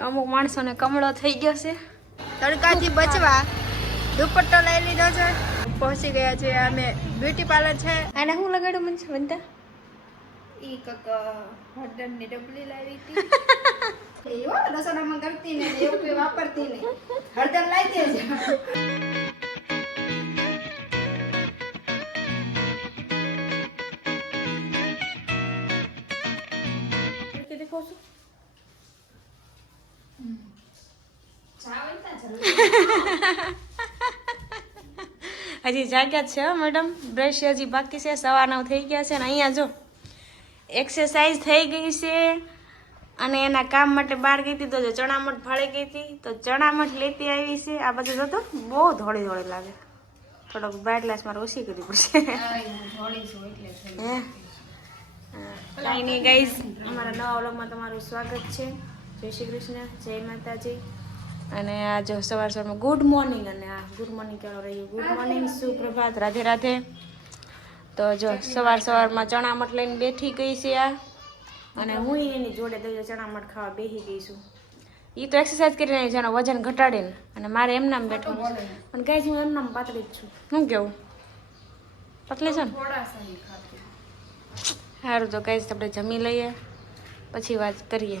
અમુક માણસોને કમળો થઈ ગયો છે. તડકાથી બચવા દુપટ્ટો લઈ લીધો છે. પહોંચી ગયા છે. અમે બ્યુટી પાર્લર છે. અને શું લગાડ્યું મને વંદા ઈ કક હળદરની ડબલી લાવી હતી. એવો રસોડામાં કરતી ને એવું કોઈ વાપરતી નહીં. હળદર લાવી દેખો હજી જાગ્યા છે મેડમ બ્રશ હજી બાકી છે સવારના થઈ ગયા છે ને અહીંયા જો. એક્સરસાઇઝ થઈ ગઈ છે અને એના કામ માટે બહાર ગઈ હતી તો જો ચણામઠ ફાળી ગઈ હતી. તો ચણામઠ લેતી આવી છે. આ બધું જોતો બહુ ધોળી ધોળી લાગે. થોડોક બ્રાઇટનેસ મારે ઓછી કરવી પડશે. હે કાંઈ નહીં ગાઈઝ અમારા નવા વ્લોગમાં તમારું સ્વાગત છે. જય શ્રી કૃષ્ણ જય માતાજી. અને આ જો સવાર સવારમાં ગુડ મોર્નિંગ અને આ ગુડ મોર્નિંગ કહેવા રહ્યું. ગુડ મોર્નિંગ સુપ્રભાત. રાધે રાધે. તો જો સવાર સવારમાં ચણામઠ લઈને બેઠી ગઈ છે આ. અને હું એની જોડે દઈએ ચણામઠ ખાવા બેસી ગઈ છું. એ તો એક્સરસાઇઝ કરીને જેનો વજન ઘટાડીને. અને મારે એમ નામ બેઠું પણ કઈ હું એમ નામ પાતળી જ છું. શું કેવું? પતલી છે ને? સારું તો કઈ આપણે જમી લઈએ. પછી વાત કરીએ.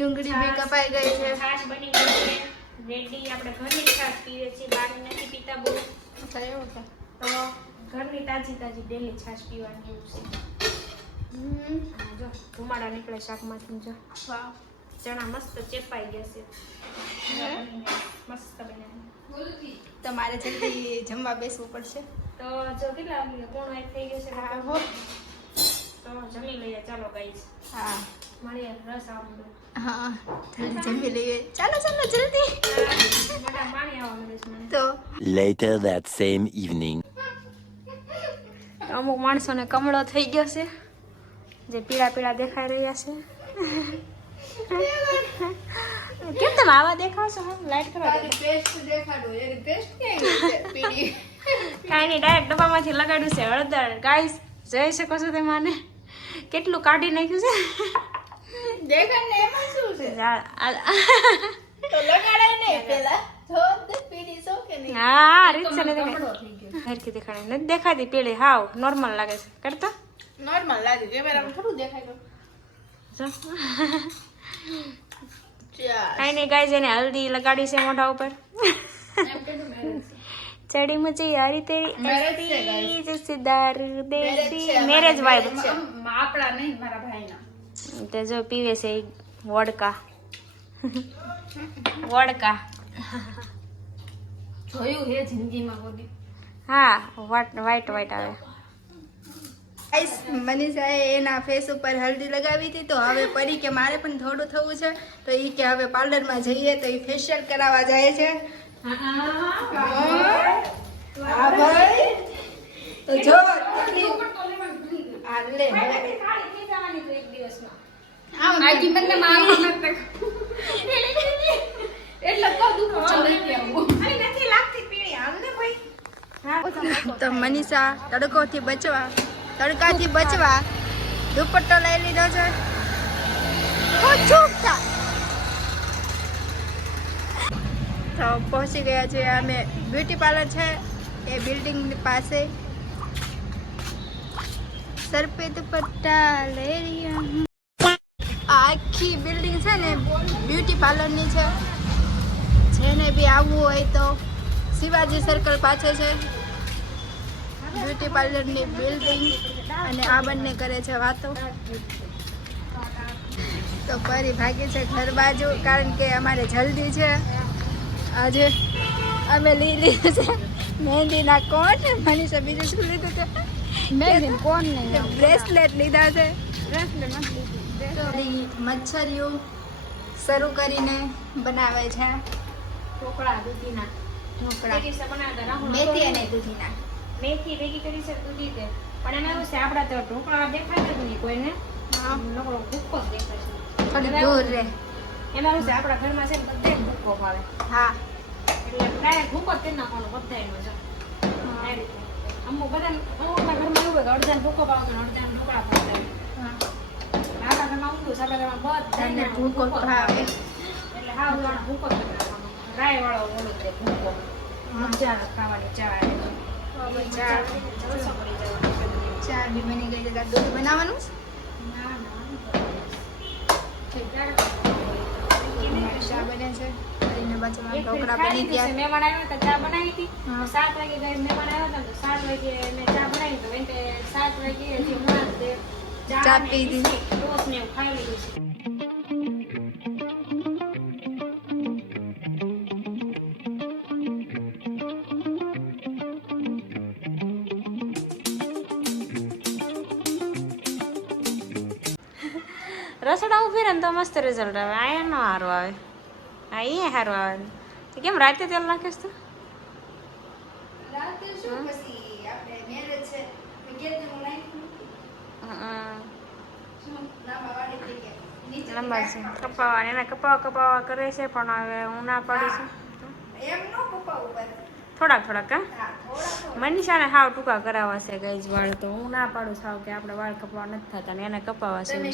ડુંગળી બી કપાઈ ગઈ છે. છાશ બની ગઈ છે. રેડી આપણે ઘરની છાશ પીએ છીએ બહાર નથી પીતા બહુ. એવું છે. તો ઘરની તાજી તાજી ડેલી છાશ પીવાની એવું છે. જો ધુમાડા નીકળે શાકમાંથી જો. ચણા મસ્ત ચેપાઈ ગયા છે. મસ્ત બને તમારે જલ્દી જમવા બેસવું પડશે. તો જો કેટલા? પોણો એક થઈ ગયો છે. હા હો. તો જમી લઈએ. ચાલો ગાઈસ હા. હા જમી લઈએ. ચાલો ચાલો જલ્દી. તો Later that same evening. અમુક માણસોને કમળો થઈ ગયો છે જે પીળા પીળા દેખાઈ રહ્યા છે. કેમ તમે આવા દેખાવ છો? લાઈટ કરો. પેસ્ટ દેખાડો એની પેસ્ટ ક્યાં પીળી. કાંઈ નહીં ડાયરેક્ટ ડબ્બામાંથી લગાડ્યું છે હળદર. ગાઈસ જઈ શકો છો તે મને કેટલું કાઢી નાખ્યું છે? દેખાડ ને એમાં શું છે? તો લગાડાય નહીં પેલા. જો તે છો કે નહીં? હા રીત છે ને દેખાડે. નથી દેખાતી પીળી હાવ નોર્મલ લાગે છે. કરતા? નોર્મલ લાગે. કેમેરામાં થોડું દેખાય તો. જો. ચાલ. કાંઈ નહીં ગાઈસ એને હલ્દી લગાડી છે મોઢા ઉપર. ચડી મચી હારી તેરી Marriage છે, guys. અસ્તી જૈસે દારૂ Marriage દેસી મેરેજ વાઇબ છે. આપણા નહીં મારા ભાઈના. તે જો પીવે છે વડકા. વડકા. જોયું હે જિંદગીમાં કોઈ હા વાટ વાઈટ વાઈટ આવે. ગાઈસ મનીષાએ એના ફેસ ઉપર હલ્દી લગાવી હતી તો હવે પરી કે મારે પણ થોડું થવું છે તો એ કે હવે પાર્લરમાં જઈએ તો એ ફેશિયલ કરાવવા જાય છે. હા ભાઈ તો જો કેટલી- આ લે હવે. આજી બંને મારવા માટે એટલે તો દુખો નથી લાગતી પીળી આમને ભાઈ? તો. મનીષા તડકોથી બચવા તડકાથી બચવા દુપટ્ટો લઈ લીધો છે. તો પહોંચી ગયા છે અમે. બ્યુટી પાર્લર છે એ બિલ્ડિંગ પાસે. સર પે દુપટ્ટા લઈ રહ્યા હું. છે ને બ્યુટી પાર્લરની છે. જેને બી આવવું હોય તો શિવાજી સર્કલ પાસે છે. બ્યુટી પાર્લરની બિલ્ડિંગ અને આ બંને કરે છે વાતો. તો ફરી ભાગી છે ઘર બાજુ કારણ કે અમારે જલ્દી છે. આજે અમે લઈ લીધું છે. મહેંદીના કોટ. મનીષા બીજું શું લીધું છે? મહેંદી કોણ બ્રેસલેટ લીધા છે. બ્રેસલેટ મચ્છરિયું શરૂ કરીને બનાવે છે. ઢોકળા દૂધીના. ઢોકળા. મેથી અને દૂધીના. મેથી ભેગી કરી છે દૂધી તે. પણ એમાં એવું છે આપણા તો ઢોકળા દેખાય જ નહીં કોઈને. નકરો ભૂક્કો દેખાય છે. થોડી દૂર રહે. એમાં એવું છે આપણા ઘરમાં છે બધે ભૂક્કો ભાવે. હા. એટલે ડાયરેક્ટ ભૂકો જ નાખવાનો બધાયનો રીતે. અમુક બધા અમુકના ઘરમાં એવું હોય કે અડધાને ભૂકો ભાવતો ને અડધાને ઢોકળા ભાવતા ઘરમાં ઊંધું બધાયને બધાને ભૂકો ભાવે. એટલે હાવ જાણે ભૂકો. રાય વાળો જ તે ભૂકો. મજા ખાવાની ચા. ચા બી બની ગઈ છે. દૂધ બનાવવાનું? ના, ના. ચા બને છે? ઢોકળા બની ગયા. મહેમાન આવ્યા હતા ચા બનાવી હતી. સાત વાગે ગઈ મહેમાન આવ્યા હતા સાત વાગે મેં ચા બનાવી તો સાત વાગે ચા રસોડા ઊભી રહે તો મસ્ત રિઝલ્ટ આવે. અહીંયા નો સારું આવે. અહીંયા સારું આવે. કેમ રાતે તેલ નાખીશ તું રાતે શું પછી આપણે મેરેજ છે મેં કીધું હું નાખી હમ. શું લાંબા વાળી થઈ ગયા નીચે લંબા છે. કપાવા એના કપાવા કપાવા કરે છે પણ હવે હું ના પાડું છું એમ નો કપાવું થોડાક થોડાક હા? મનીષાને હાવ ટૂંકા કરાવવા છે ગાઈઝ વાળ તો હું ના પાડું સાવ કે આપણે વાળ કપાવા નથી થતા ને એને કપાવા છે નો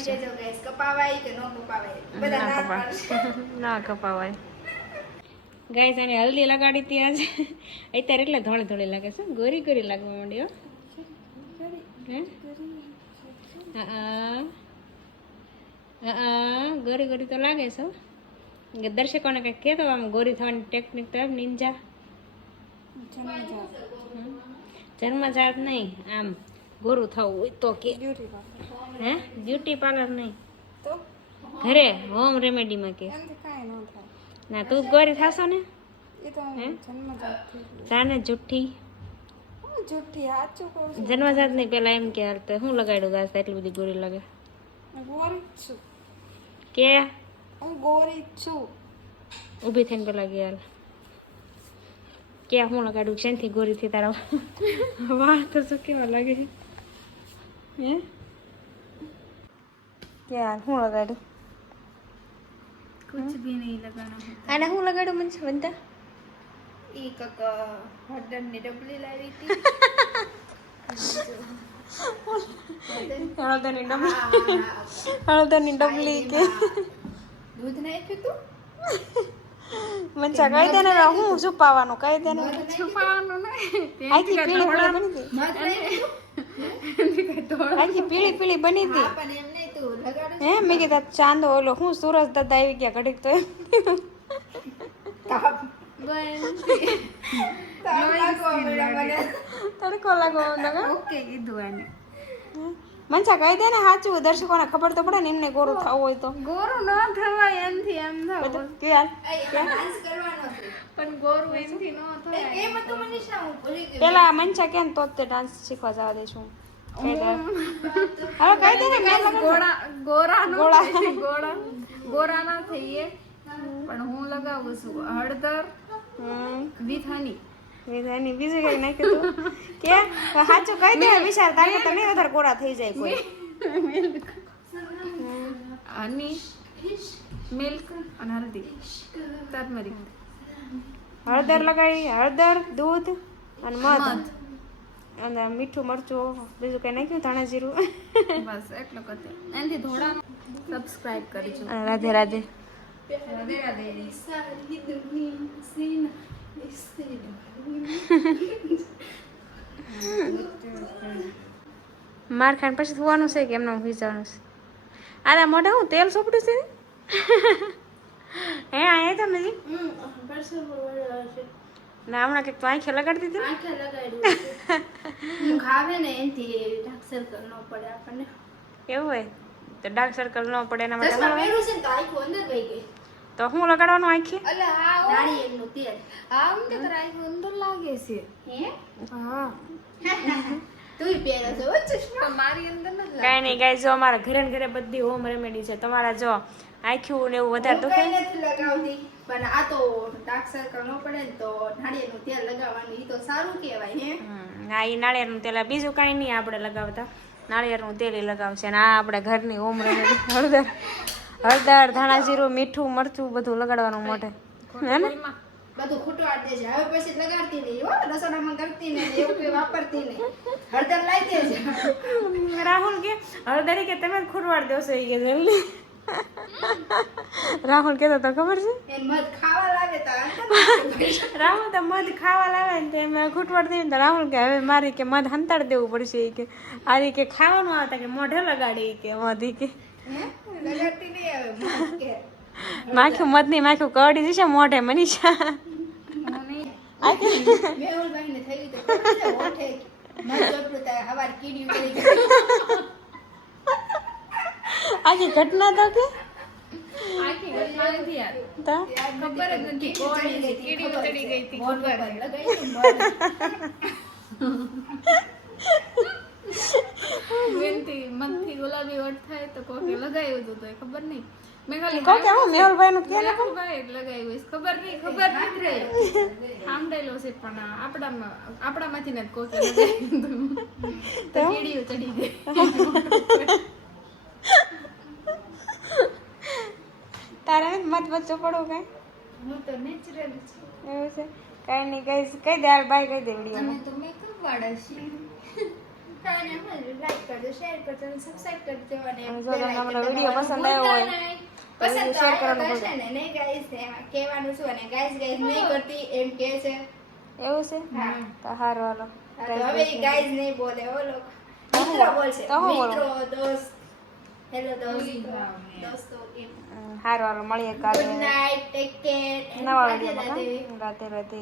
કપાવાય? ના કપાવાય. ગાઈઝ આને હલ્દી લગાડી હતી આજે. અત્યારે એટલે ધોળી ધોળી લાગે છે ગોરી ગોરી લાગવા માંડ્યો હો હે? ગોરી ગોરી તો લાગે છે દર્શકોને કંઈક કહેતો આમ ગોરી થવાની ટેકનિક તો નિંજા જન્મજાત નહીં આમ ગોરું થવું હોય તો કે. હે? બ્યુટી પાર્લર નહીં. તો? ઘરે હોમ રેમેડીમાં કે. ન તું ગોરી થાશો ને? એ તો હે? જન્મજાત થઈ ગયું. જાને જુઠ્ઠી? જન્મજાત નહીં પેલા એમ કે હું લગાડ્યું ગાસ એટલી બધી ગોરી લાગે ગોરી છું. કે? હું ગોરી છું. ઊભી થઈને પેલા ગયા ક્યાં હું લગાડું છે થી ગોરી થી તારા? વાહ તો શું કેવા લાગે? હે? ક્યાં હું લગાડું? કુછ ભી નહીં લગાડું. અને હું લગાડું મને વંતા એક હળદરની ડબલી લાવી હતી. હળદરની ડબલી હળદરની ડબલી કે દૂધ નાખ્યું તું મંચા કહી દે ને હવે હું છુપાવાનું કહી દે ને છુપાવાનું નહીં આખી પીળી પીળી બની હતી આખી પીળી પીળી બની હતી હા પણ એમ નહીં તું લગાડું હે મેં કીધા ચાંદો ઓલો હું સુરજ દાદા આવી ગયા ઘડીક તો એમ તડકો લાગો ઓકે કીધું એને. મંચા કહી દે ને સાચું દર્શકોને ખબર તો પડે ને એમને ગોરું થવું હોય તો. ગોરું ન થવાય એનથી એમ થવું કે પણ ગોરું એમથી ન એ બધું મનીષા હું ભૂલી ગઈ. પેલા મંચા કેમ તો તે ડાન્સ શીખવા જવા દે હવે કહી દે ને ગોળા ગોરા ગોળા. ગોળા ગોરા. ના થઈએ. પણ હું લગાવું છું હળદર હની વિધાની. બીજું કઈ નાખ્યું તું? કે? સાચું કહી દે વિશાલ તારે તો નહીં વધારે કોરા થઈ જાય કોઈ. હની મિલ્ક અને હલ્દી. ટર્મરિક હળદર લગાડી હળદર દૂધ અને મધ. અને મીઠું મરચું બીજું કઈ નાખ્યું? ધાણા જીરું. બસ એટલું કરતી. એનાથી ધોળા સબસ્ક્રાઇબ કરજો રાધે રાધે. રાધે માર ખાઈને પછી થવાનું છે કે એમને વિચારવાનું છે અરે મોઢા હું તેલ સોપડ્યું છે હે અહીંયા તમે ના હમણાં કંઈક તો આંખે લગાડી દીધી હું ખાવે ને એથી ઢાકસર કરવો પડે આપણને એવું હોય તો ડાર્ક સર્કલ ન પડે એના માટે ચશ્મા પહેર્યું છે ને તો આંખો અંદર વહી ગઈ. તો હું લગાડવાનું આખી? અલા હા નાળિયેરનું તેલ. આમ કે તારા આંખો અંદર લાગે છે. હે? હા. હો કાંઈ નહીં ગાય જો અમારા ઘરે ને ઘરે બધી હોમ રેમેડી છે. તમારા જો આખ્યું ને એવું વધારે હું દુખે? લગાવતી પણ આ તો ડાર્ક સર્કલ ન પડે ને તો નાળિયેરનું તેલ લગાવવાનું ઈ તો સારું કહેવાય હે? આ ઈ નાળિયેરનું તેલ બીજું કાંઈ નહીં આપણે લગાવતા. નાળિયેરનું તેલ લગાવશે અને આ આપણે ઘરની ઓમ હળદર હળદર ધાણા જીરું મીઠું મરચું બધું લગાડવાનું મોઢે. હે ને? બધું ખૂટવાડ દેજે. હવે પછી લગાડતી નહીં હો. રસોડામાં કરતી ને એવું કઈ વાપરતી નહીં. હળદર લાવી દેજે. રાહુલ કે હળદર કે તમે ખૂટવાડ દો છો કે જલ્દી. રાહુલ કેતો તો ખબર છે? રાહુલ તો મધ ખાવા લાવે ને તો એમાં ઘૂંટવડ ને તો રાહુલ કે હવે મારી કે મધ હંતાડ દેવું પડશે કે. આ રીતે કે ખાવાનું આવતા કે મોઢે લગાડી કે મધ કે. માખ્યું મધ નહીં માખ્યું કડી જશે મોઢે મનીષા. થઈ હવાર કીડી. આખી ઘટના તો? કે ગુલાબી વટ થાય તો કોકે લગાવ્યું હતું તો એ ખબર નહીં. મેં ખાલી કે હું મેહુલભાઈ નું? કે લગાવ્યું હશે. ખબર નહીં ખબર નથી રહી સાંભળેલો છે પણ આપણામાં આપણામાંથી ને કોકે લગાવ્યું. તો? કીડીઓ ચડી ગઈ. તારે મત વચ્ચે પડવું કઈ? હું તો નેચરલ છું. એવું છે? કઈ નહીં કઈ કઈ દે બાય કઈ દે વીડિયો તમે તો મેકઅપ વાળા છીએ. કાંઈ નહીં, એમ જ like કરજો શેર કરજો અને કરજો અને અને જો તમને વીડિયો પસંદ આવ્યો હોય, પસંદ તો આવ્યો કરવાનું તો હશે ને નહીં guys એમાં કહેવાનું શું અને guys guys નહીં કરતી એમ કહે છે. એવું છે. તો હારો હાલો. હવે guys નહીં બોલે લોકો. મિત્રો બોલશે. બોલું? મિત્રો દોસ્ત. હેલો દોસ્તો દોસ્તો હારું હારું મળીએ કાલે ગુડ નાઇટ ટેક કેર નવા રાતે વિડીયોમાં રાધે